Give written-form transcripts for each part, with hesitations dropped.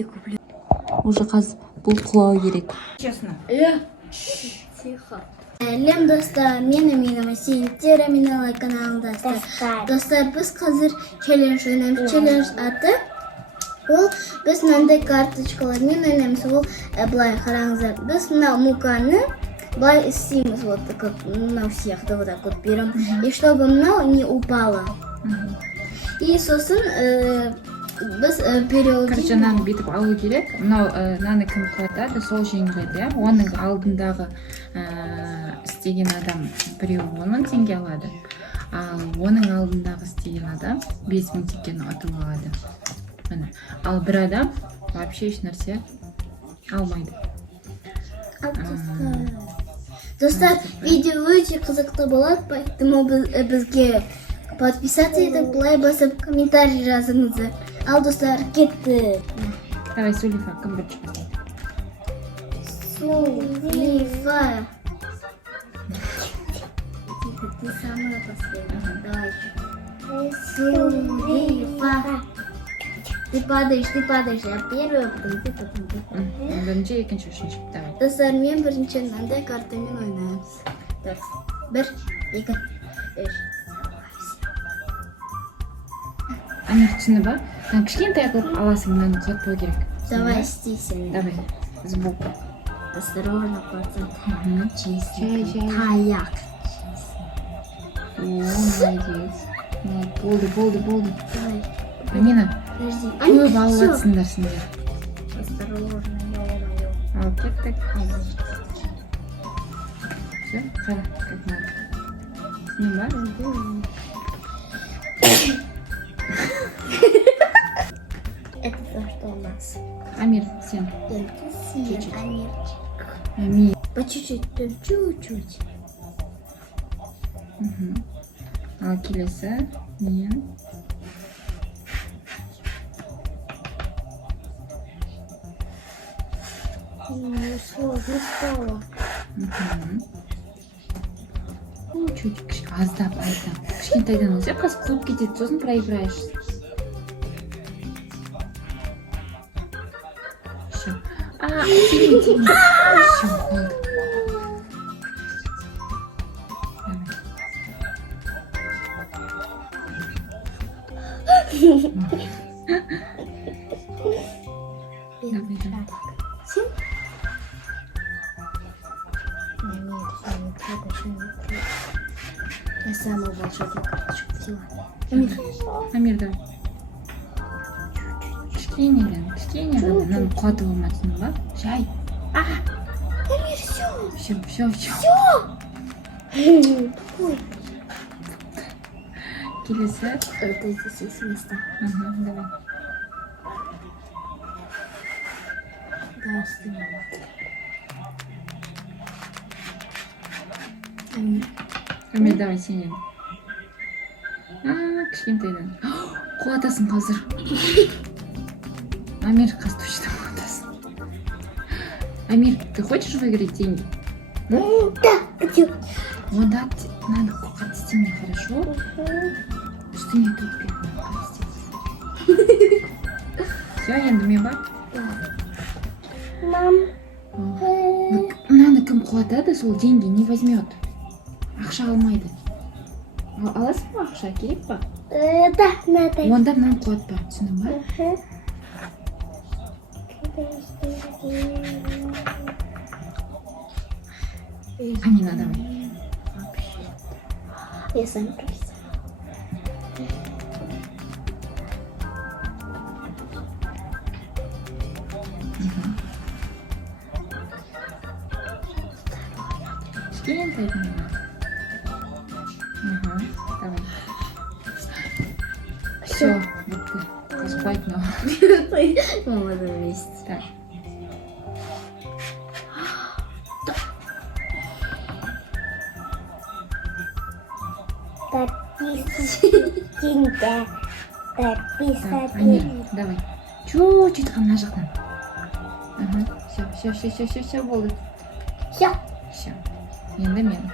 и куплю. Уже қазір бұл құлау керек. Честно. Тихо. Лем достар, менің сенттері менің каналында достар, біз қазір челлендж ойнаймыз. Челлендж аты ол біз мынандай карточкалармен ойнаймыз. Ол былай қараңыздар, біз мына муканы былай істейміз, вот как мынау сияқты вот так вот берем, и чтобы мынау не упало. И сосын біз периодик. Короче, наны бүйтіп алу керек. Мынау наны кім құлатады, сол жеңіледі, иә. Оның алдындағы істеген адам біреу 10 000 теңге алады. Ал оның алдындағы істеген адам 5 000 теңгені ұтып алады. Міне. Ал бір адам вообще еш нәрсе алмайды. Достар, видео өте қызықты болады, поэтому бізге подписаться етіп, лай басып, комментарий жазыңыздар. Ал достар, кетті. Давай, Сулифа, кім бірінші бастайды? Сулифа. Ты самая последняя. Давай. Сулифа. Ты падаешь, я первая, потом ты. Бірінші, екінші, үшінші. Давай. Достар, мен бірінші мынандай картамен ойнаймыз. Так, 1, 2, 3. Амир, түсіні ба? Кішкентай қылып аласың, мынаны құлатпау керек. Давай, стисен. Давай, сбоку. Осторожно, пацан. Чистенько. Чай. Таяк. О, молодец. Болды. Давай. Амина, Подожди. көп алып жатсыңдар сендер. Осторожно, ё-моё. Алып кеттік. Все, қара, как надо. Түсіндің ба? Это то, что у нас. Амир, сен. Только син, Чуть-чуть. Амирчик. Амир. По чуть-чуть, прям чуть-чуть. Ал келесі, мен. Сложно стало. Чуть аздап. Кішкентайдан өзі қазір қуып кетеді, сосын проиграешь. Все. Тиме. Все, болды. Давай. Син? Нет, я самую волшебную карточку взяла. Амир, давай. Кішкене ғана, мынаны құлатып алмайсың ба? Жай. Амир, все. Все. Ой. Келесі. Это здесь есть место. Давай. Да, снимала. Амир. Амир, давай сенен. Кішкентайдан. Құлатасың қазір. Амир, қазір точно құлатасың. Амир, ты хочешь выиграть деньги? Да, хочу. Онда надо қоқат істеме, хорошо? Үстіңе төкпе. Все, енді мен бар? Мам. Мынаны кім құлатады, сол деньги не возьмет. Ақша алмайды. Аласың ба ақша, керек па? Да, надо. Онда мынаны құлатпа, түсіндің ба? Амина, давай. Я сам прописала. Кішкентай ғана. Давай. Все, бітті. Қоспайды мынау. Мама вместе. Так. Амир, давай. Чуть-чуть қана жақтан. Все, болды. Все. Все. Енді мен.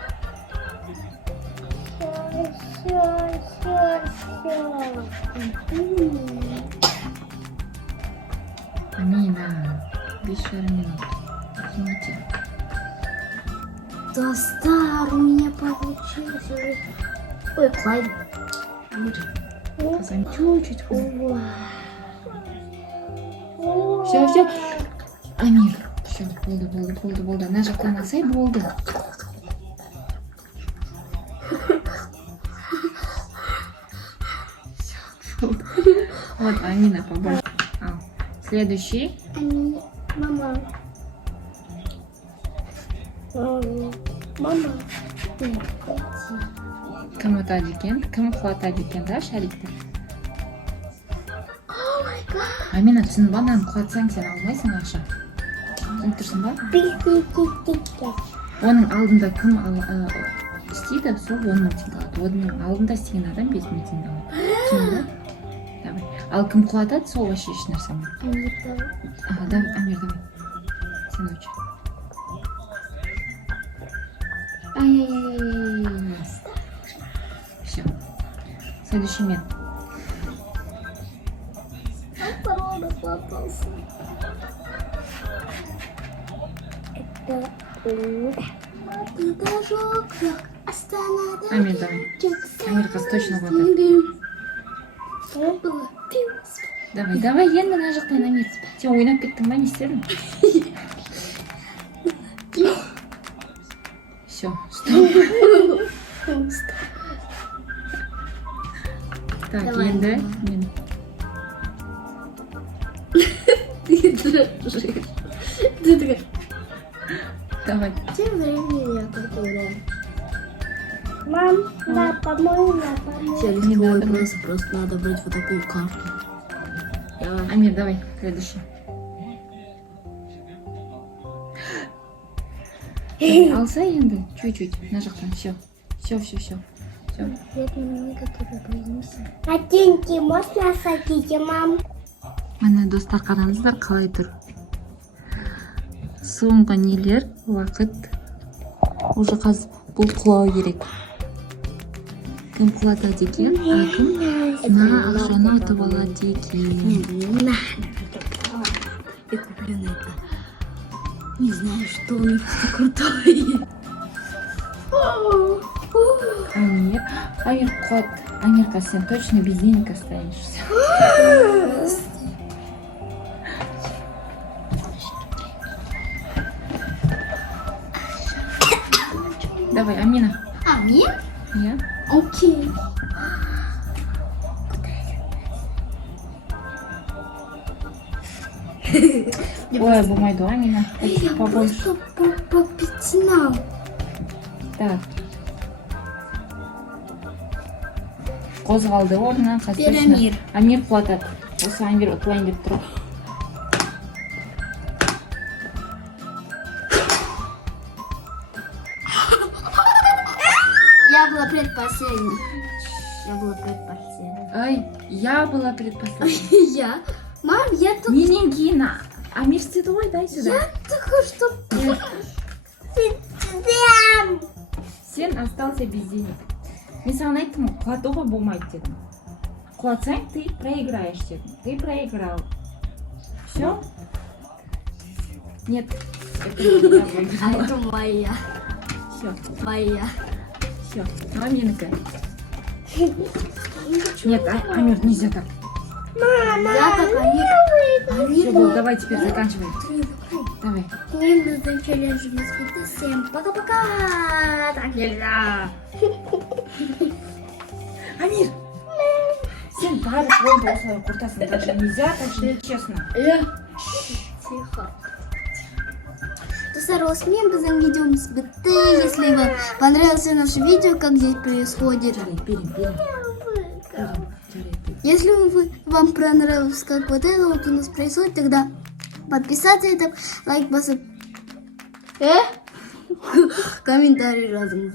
Амина, 5,5 минут. Извините. Достар, у меня получилось уже. Ой, Клайд. Казан чуть-чуть. Все. Амир. Все, болды. Ана жақтан алсай болды. Вот, Амина побольше. Следующий. Мама. Мама. Кім ұтады екен? Кім құлатады екен, да, шарикті? Амина, түсін банан құлатсаң сен алмайсың ақша. Түсініп тұрсың ба? Оның алдында кім істейді, сол 10 мың теңге алады. Оның алдында істеген адам 5 мың теңге алады. Түсіндің ба? Давай. Ал кім құлатады, сол вообще еш нәрсе емес. Давай, Амир, давай. Сен учи. Ай-яй-яй-яй-яй. Все. Следующий мен. Порода слопался. Это жок, останови. Амир, давай. Амир, точно вот Давай, енді мына жақтан Амир. Сен ойнап кеттің ба, не істедің? Все, стоп. Так, Давай. енді мен. Ты дрожишь. Ты такая. Давай. Тем временем я которая. Мам, да, по-моему, Не надо. Просто надо брать вот такую карту. Амир, давай, следующий. Алса енді, чуть-чуть, мына жақтан, все. Все. Ботинки можно садить, мам? Міне достар, қараңыздар қалай тұр. Соңғы нелер уақыт. Уже қазір бұл құлау керек. Кім құлатады екен, а кім мына ақшаны ұтып алады екен. Я куплю на это. Не знаю, что у них крутое. Амир, құлат. Амирка, сен точно без денег останешься. Давай, Амина. Амин? Я? Окей. Ой, болмайды, Амина. Побольше. По пятнам. Так. Қозғалды орнынан. Амир. Амир құлатады. Осы Амир ұтылайын деп тұр. Я была предпоследней. Ай, я была предпоследней. Я? Мам, я тут... Менен кейін Амир істеді ғой, дай сюда. Я только что... Сен остался без денег. Мен саған айттым, құлатуға болмайды дедім. Құлатсаң, ты проиграешь дедім. Ты проиграл. Все? Нет. Это я выиграла. Это моя. Все. Моя. Все. Маминка. Нет, Амир, нельзя так. Я так, Амир. Все, давай теперь заканчивай. Давай. Мне нужно челлендж на свете. Всем пока-пока. Так нельзя. Амир! Сен барлық ойынды осылай құртасың. Так же нельзя, так же нечестно. Тихо. Достар, осымен біздің видеомыз бітті. Если вам понравилось наше видео, как здесь происходит. Если вам понравилось, как вот это вот у нас происходит, тогда подписаться и лайк басып. Комментарий разом.